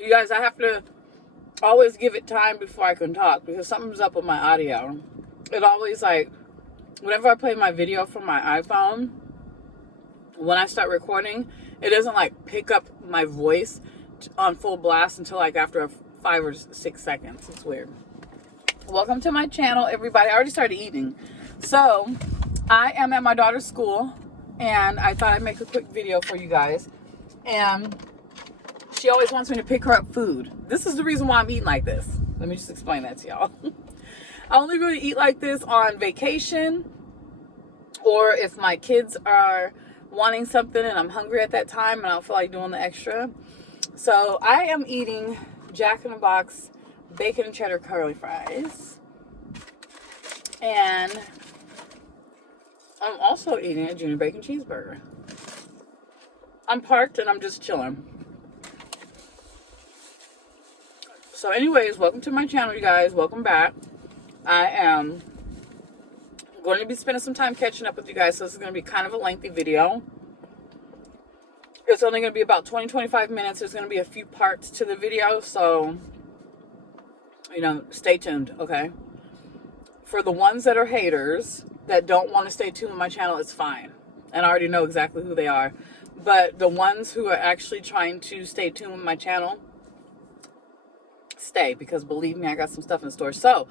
You guys, I have to always give it time before I can talk because something's up with my audio. It always, like, whenever I play my video from my iPhone, when I start recording, it doesn't, like, pick up my voice on full blast until, like, after 5 or 6 seconds. It's weird. Welcome to my channel, everybody. I already started eating. So, I am at my daughter's school, and I thought I'd make a quick video for you guys. And she always wants me to pick her up food. This is the reason why I'm eating like this. Let me just explain that to y'all. I only really eat like this on vacation, or if my kids are wanting something and I'm hungry at that time and I don't feel like doing the extra. So I am eating Jack in the Box bacon and cheddar curly fries. And I'm also eating a junior bacon cheeseburger. I'm parked and I'm just chilling. So anyways, welcome to my channel, you guys. Welcome back. I am going to be spending some time catching up with you guys. So this is going to be kind of a lengthy video. It's only going to be about 20-25 minutes. There's going to be a few parts to the video. So, you know, stay tuned, okay? For the ones that are haters that don't want to stay tuned with my channel, it's fine. And I already know exactly who they are. But the ones who are actually trying to stay tuned with my channel, stay, because believe me, I got some stuff in store. So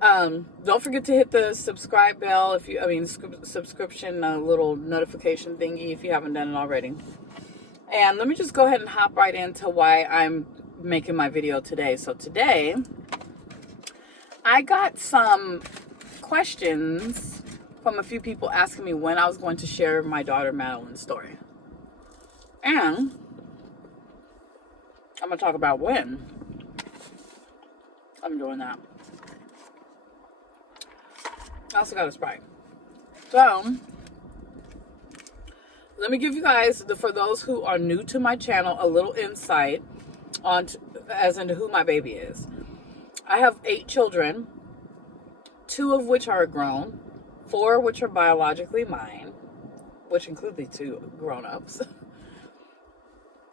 don't forget to hit the subscribe bell subscription little notification thingy if you haven't done it already. And let me just go ahead and hop right into why I'm making my video today. So today I got some questions from a few people asking me when I was going to share my daughter Madeline's story, and I'm gonna talk about when I'm doing that. I also got a Sprite. So, let me give you guys, for those who are new to my channel, a little insight on as into who my baby is. I have 8 children, 2 of which are grown, 4 which are biologically mine, which include the 2 grown-ups,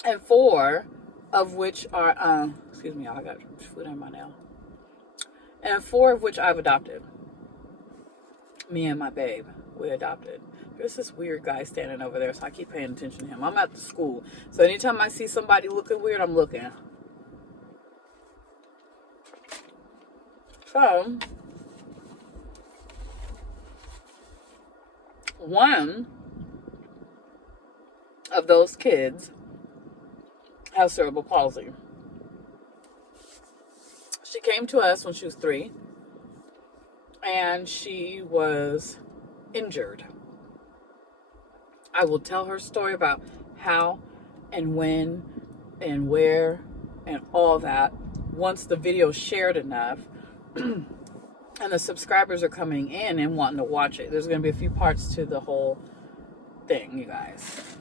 and 4 of which are, excuse me, I got food in my nail. And 4 of which I've adopted. Me and my babe, we adopted. There's this weird guy standing over there, so I keep paying attention to him. I'm at the school, so anytime I see somebody looking weird, I'm looking. So, one of those kids has cerebral palsy. She came to us when she was 3, and she was injured. I will tell her story about how and when and where and all that once the video's shared enough and the subscribers are coming in and wanting to watch it. There's going to be a few parts to the whole thing, you guys.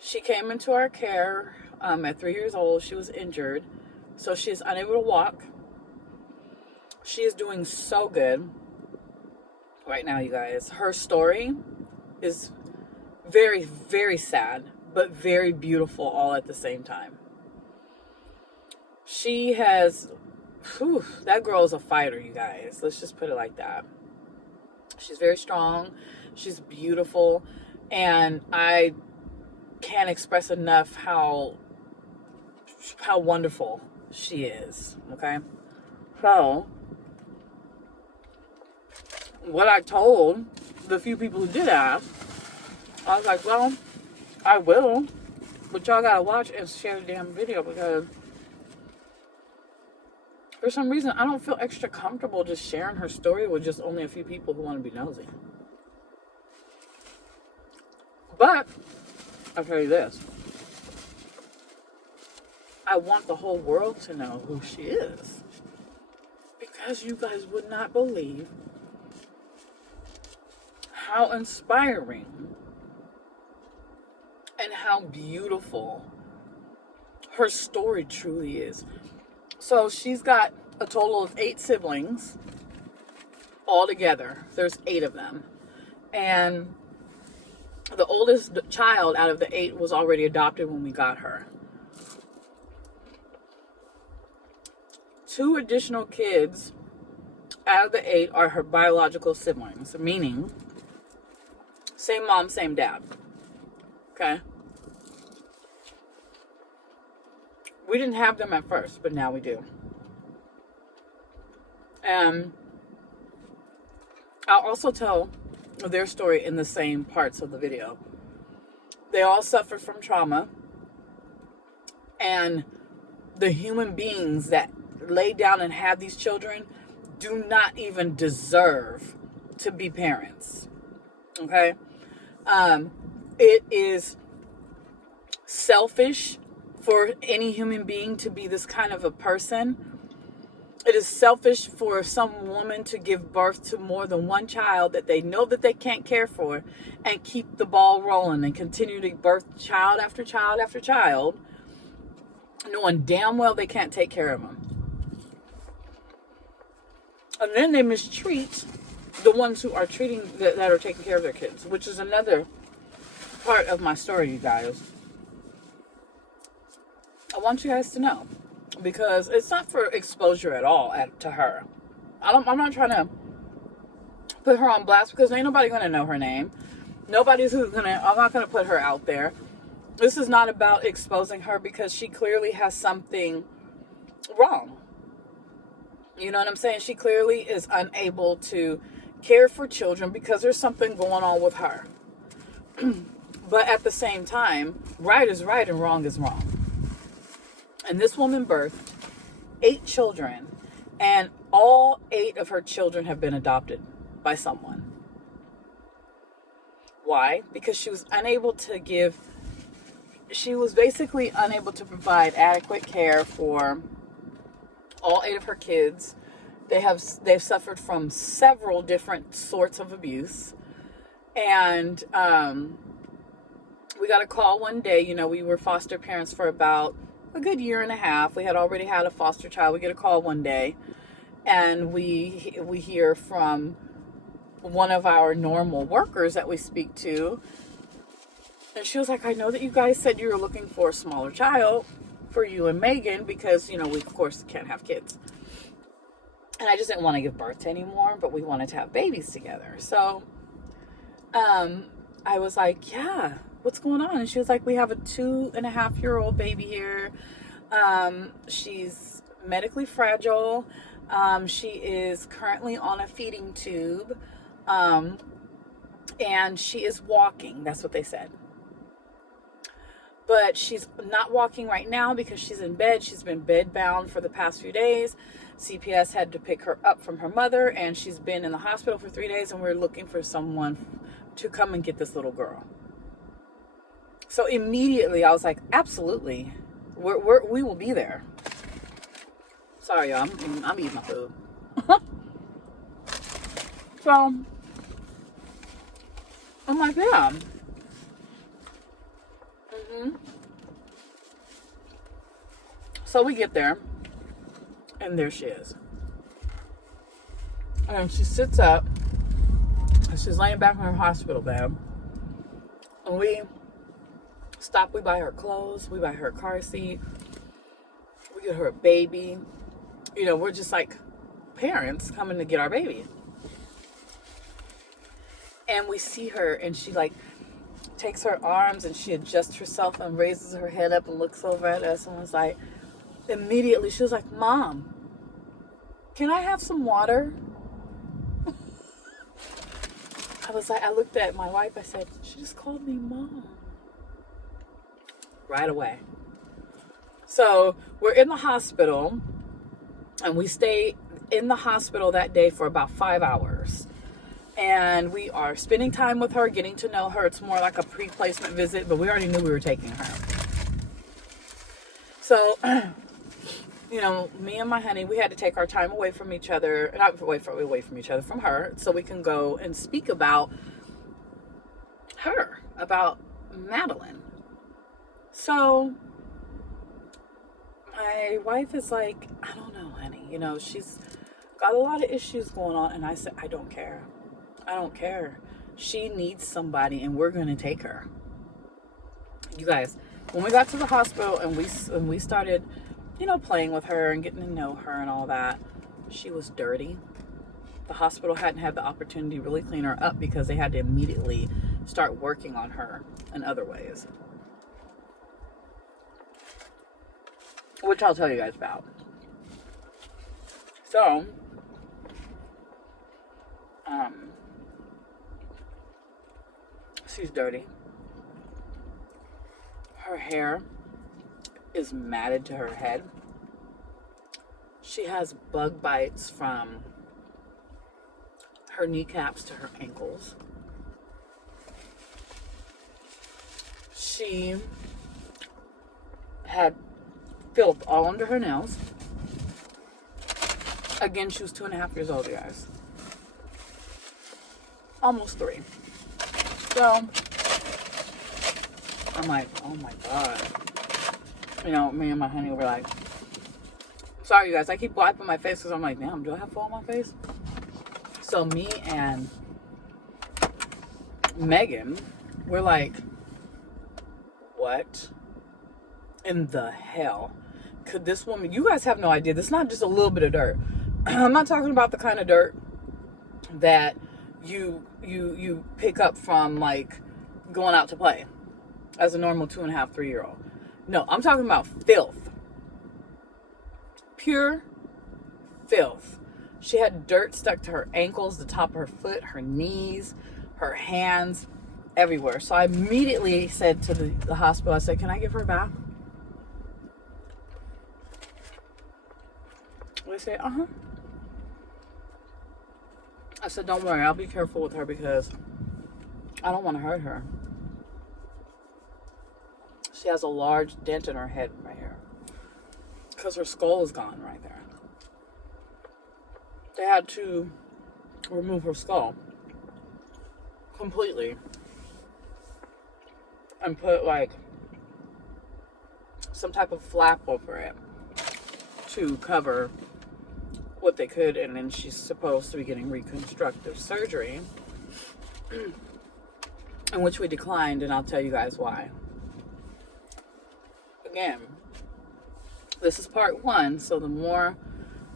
She came into our care at 3 years old. She was injured, so she is unable to walk. She is doing so good right now, you guys. Her story is very, very sad, but very beautiful all at the same time. She has, that girl is a fighter, you guys. Let's just put it like that. She's very strong. She's beautiful. And I can't express enough how wonderful she is, okay? So, what I told the few people who did ask, I was like, well, I will, but y'all gotta watch and share the damn video, because for some reason I don't feel extra comfortable just sharing her story with just only a few people who want to be nosy. But I'll tell you this, I want the whole world to know who she is, because you guys would not believe how inspiring and how beautiful her story truly is. So she's got a total of 8 siblings all together. There's 8 of them. And the oldest child out of the 8 was already adopted when we got her. 2 additional kids out of the 8 are her biological siblings, meaning same mom, same dad. Okay? We didn't have them at first, but now we do. And I'll also tell their story in the same parts of the video. They all suffered from trauma, and the human beings that lay down and have these children do not even deserve to be parents. Okay? It is selfish for any human being to be this kind of a person. It is selfish for some woman to give birth to more than one child that they know that they can't care for and keep the ball rolling and continue to birth child after child after child, knowing damn well they can't take care of them. And then they mistreat the ones who are that are taking care of their kids, which is another part of my story, you guys. I want you guys to know, because it's not for exposure at all to her. I'm not trying to put her on blast, because ain't nobody going to know her name. I'm not going to put her out there. This is not about exposing her, because she clearly has something wrong. You know what I'm saying? She clearly is unable to care for children because there's something going on with her. But at the same time, right is right and wrong is wrong. And this woman birthed 8 children, and all 8 of her children have been adopted by someone. Why? Because she was basically unable to provide adequate care for all 8 of her kids. They've suffered from several different sorts of abuse. And we got a call one day. We were foster parents for about a good year and a half. We had already had a foster child. We get a call one day, and we hear from one of our normal workers that we speak to, and she was like, I know that you guys said you were looking for a smaller child for you and Megan, because we of course can't have kids, and I just didn't want to give birth to anymore, but we wanted to have babies together. So I was like, yeah, what's going on? And she was like, we have a 2.5-year-old baby here. She's medically fragile. She is currently on a feeding tube. And she is walking. That's what they said. But she's not walking right now because she's in bed. She's been bedbound for the past few days. CPS had to pick her up from her mother, and she's been in the hospital for 3 days, and we're looking for someone to come and get this little girl. So immediately I was like, absolutely, we will be there. Sorry, y'all, I'm eating my food. So I'm like, yeah. So we get there, and there she is. And she sits up, and she's laying back in her hospital bed. And we stop, we buy her clothes, we buy her a car seat, we get her a baby. We're just like parents coming to get our baby. And we see her, and she takes her arms, and she adjusts herself and raises her head up and looks over at us, and was like, immediately she was like, Mom, can I have some water? I looked at my wife, I said, she just called me Mom. Right away. So we're in the hospital, and we stay in the hospital that day for about 5 hours. And we are spending time with her, getting to know her. It's more like a pre-placement visit, but we already knew we were taking her. So, me and my honey, we had to take our time away from each other, not away from each other, from her, so we can go and speak about her, about Madeline. So my wife is like, I don't know, honey. She's got a lot of issues going on. And I said, I don't care. She needs somebody, and we're going to take her. You guys, when we got to the hospital and we started you know, playing with her and getting to know her and all that. She was dirty. The hospital hadn't had the opportunity to really clean her up because they had to immediately start working on her in other ways, which I'll tell you guys about. So, she's dirty. Her hair is matted to her head. She has bug bites from her kneecaps to her ankles. She had filth all under her nails. Again, she was 2.5 years old, you guys. Almost 3. So, I'm like, oh my God. You know, me and my honey were like, sorry, you guys, I keep wiping my face because I'm like, damn, do I have foam on my face? So me and Megan were like, what in the hell could this woman, you guys have no idea. This is not just a little bit of dirt. I'm not talking about the kind of dirt that you pick up from like going out to play as a normal 2.5, 3-year-old. No, I'm talking about filth. Pure filth. She had dirt stuck to her ankles, the top of her foot, her knees, her hands, everywhere. So I immediately said to the hospital, I said, can I give her a bath? They said, uh-huh. I said, don't worry, I'll be careful with her because I don't want to hurt her. She has a large dent in her head right here because her skull is gone right there. They had to remove her skull completely and put like some type of flap over it to cover what they could, and then she's supposed to be getting reconstructive surgery, in which we declined, and I'll tell you guys why. Again, this is part 1, so the more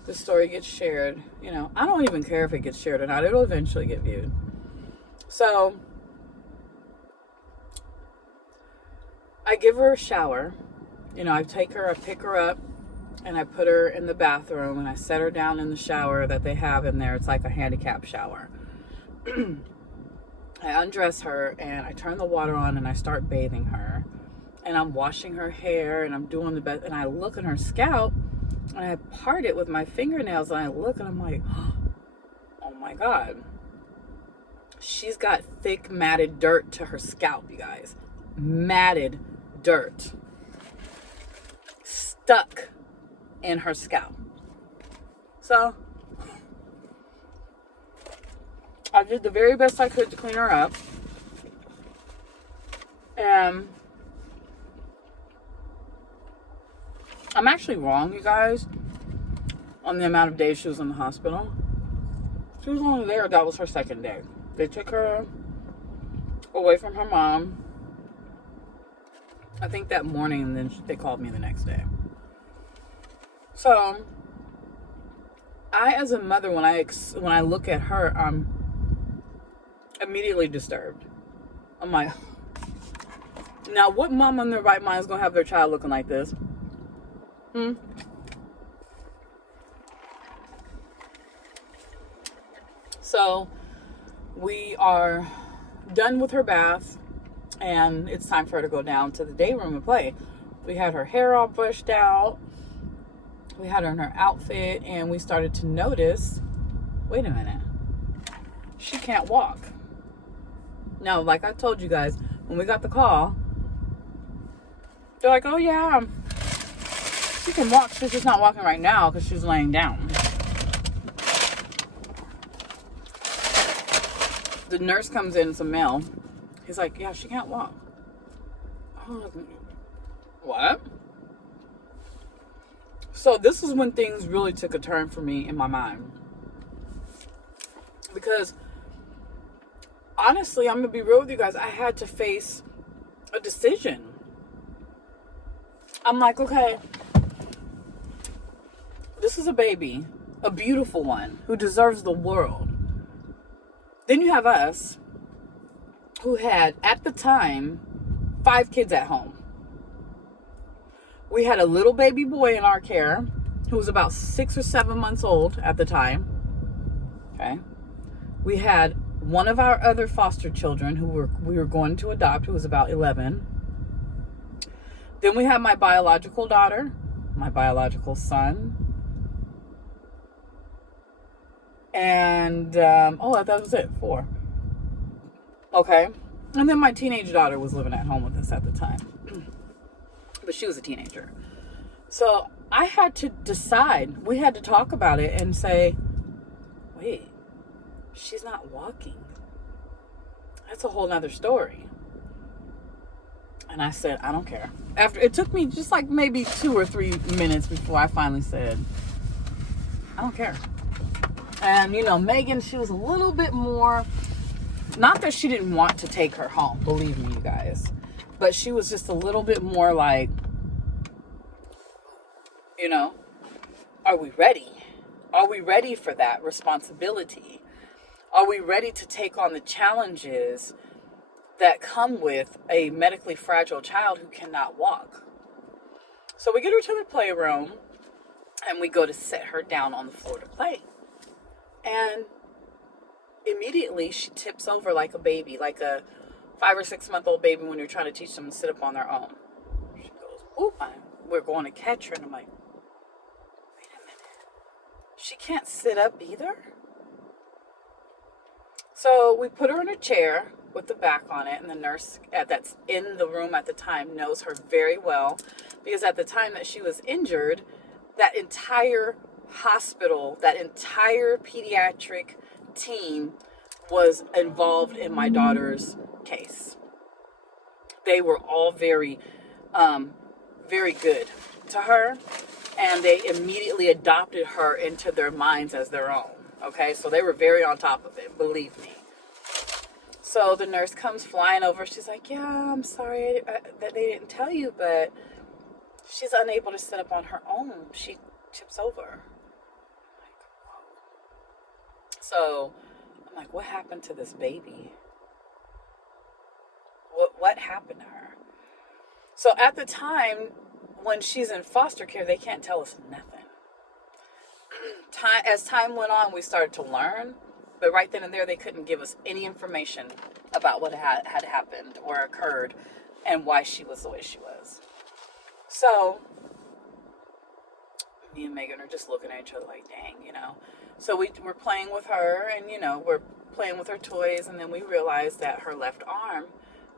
the story gets shared, you know, I don't even care if it gets shared or not, it'll eventually get viewed. So I give her a shower, you know, I pick her up, and I put her in the bathroom, and I set her down in the shower that they have in there. It's like a handicap shower. I undress her, and I turn the water on, and I start bathing her. And I'm washing her hair, and I'm doing the best. And I look at her scalp, and I part it with my fingernails, and I look, and I'm like, oh my God. She's got thick, matted dirt to her scalp, you guys. Matted dirt. Stuck in her scalp. So I did the very best I could to clean her up, and I'm actually wrong, you guys, on the amount of days she was in the hospital. She was only there, that was her 2nd day. They took her away from her mom, I think that morning, and then they called me the next day. So, I, as a mother, when I look at her, I'm immediately disturbed. I'm like, now what mom in their right mind is going to have their child looking like this? So, we are done with her bath, and it's time for her to go down to the day room and play. We had her hair all brushed out. We had her in her outfit, and we started to notice, wait a minute, she can't walk. Now, like I told you guys, when we got the call, they're like, oh yeah, she can walk, she's just not walking right now because she's laying down. The nurse comes in, it's a male. He's like, yeah, she can't walk. Oh, what? So this is when things really took a turn for me in my mind. Because honestly, I'm going to be real with you guys, I had to face a decision. I'm like, okay, This is a baby, a beautiful one, who deserves the world. Then you have us, who had, at the time, 5 kids at home. We had a little baby boy in our care who was about 6 or 7 months old at the time. Okay. We had one of our other foster children who we were going to adopt, who was about 11. Then we had my biological daughter, my biological son, and that was it, 4. Okay. And then my teenage daughter was living at home with us at the time. But she was a teenager. So I had to decide. We had to talk about it and say, wait, she's not walking. That's a whole nother story. And I said, I don't care. After it took me just like maybe 2 or 3 minutes before I finally said, I don't care. And Megan, she was a little bit more, not that she didn't want to take her home, believe me, you guys, but she was just a little bit more like, are we ready? Are we ready for that responsibility? Are we ready to take on the challenges that come with a medically fragile child who cannot walk? So we get her to the playroom and we go to set her down on the floor to play. And immediately she tips over like a baby, like a 5 or 6 month old baby when you're trying to teach them to sit up on their own. She goes, oop, we're going to catch her. And I'm like, wait a minute. She can't sit up either? So we put her in a chair with the back on it, and the nurse that's in the room at the time knows her very well, because at the time that she was injured, that entire hospital, that entire pediatric team was involved in my daughter's case. They were all very, very good to her, and they immediately adopted her into their minds as their own. Okay, so they were very on top of it, believe me. So the nurse comes flying over. She's like, yeah, I'm sorry that they didn't tell you, but she's unable to sit up on her own. She tips over. I'm like, whoa. So I'm like, what happened to this baby? What happened to her? So at the time, when she's in foster care, they can't tell us nothing. As time went on, we started to learn, but right then and there, they couldn't give us any information about what had happened or occurred and why she was the way she was. So me and Megan are just looking at each other like, dang, So we're playing with her, and, we're playing with her toys, and then we realized that her left arm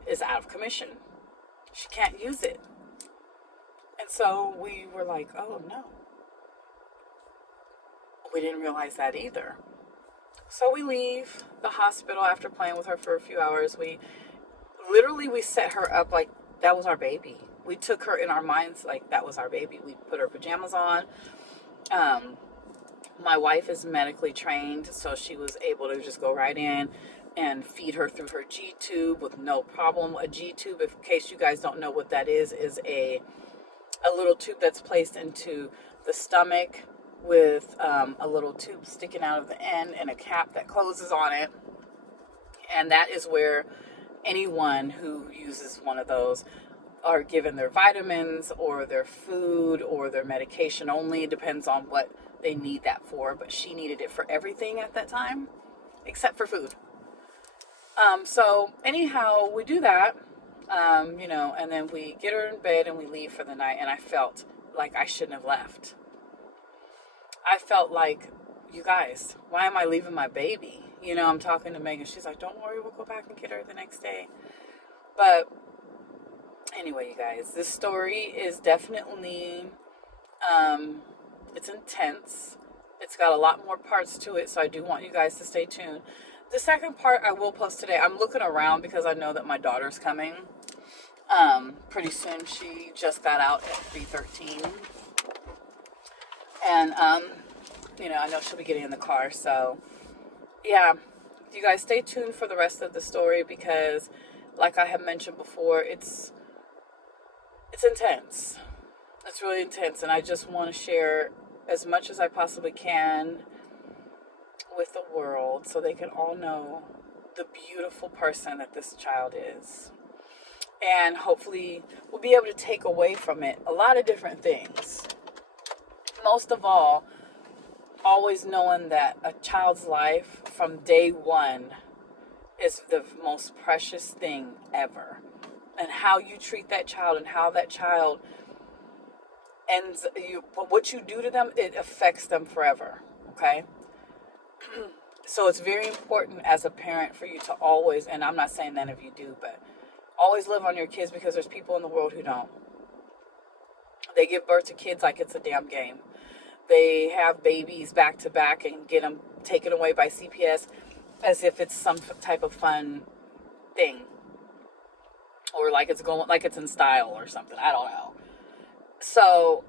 is out of commission. She can't use it. And so we were like, oh, no. We didn't realize that either. So we leave the hospital after playing with her for a few hours. We set her up like that was our baby. We took her in our minds like that was our baby. We put her pajamas on. My wife is medically trained, so she was able to just go right in and feed her through her G-tube with no problem. A G-tube, in case you guys don't know what that is a little tube that's placed into the stomach with a little tube sticking out of the end and a cap that closes on it. And that is where anyone who uses one of those are given their vitamins or their food or their medication only. It depends on what they need that for. But she needed it for everything at that time, except for food. So anyhow, we do that, and then we get her in bed and we leave for the night. And I felt like I shouldn't have left. I felt like, you guys, why am I leaving my baby? I'm talking to Megan. She's like, don't worry, we'll go back and get her the next day. But anyway, you guys, this story is definitely, it's intense. It's got a lot more parts to it, so I do want you guys to stay tuned. The second part I will post today. I'm looking around because I know that my daughter's coming pretty soon. She just got out at 3:13. And, I know she'll be getting in the car. So, yeah, you guys stay tuned for the rest of the story because, like I have mentioned before, it's intense. It's really intense. And I just want to share as much as I possibly can with the world so they can all know the beautiful person that this child is. And hopefully we'll be able to take away from it a lot of different things. Most of all, always knowing that a child's life from day one is the most precious thing ever. And how you treat that child and how that child ends, what you do to them, it affects them forever. Okay? So it's very important as a parent for you to always, and I'm not saying none of you do, but always live on your kids, because there's people in the world who don't. They give birth to kids like it's a damn game. They have babies back to back and get them taken away by CPS as if it's some type of fun thing, or like it's in style or something. I don't know. So,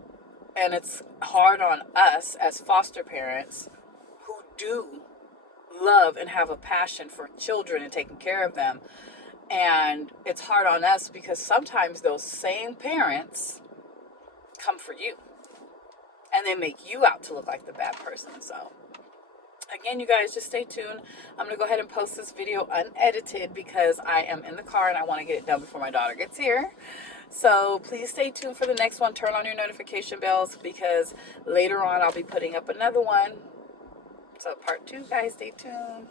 and it's hard on us as foster parents who do love and have a passion for children and taking care of them. And it's hard on us because sometimes those same parents come for you and they make you out to look like the bad person. So again, you guys, just stay tuned. I'm going to go ahead and post this video unedited because I am in the car and I want to get it done before my daughter gets here. So please stay tuned for the next one. Turn on your notification bells because later on I'll be putting up another one. So part 2, guys, stay tuned.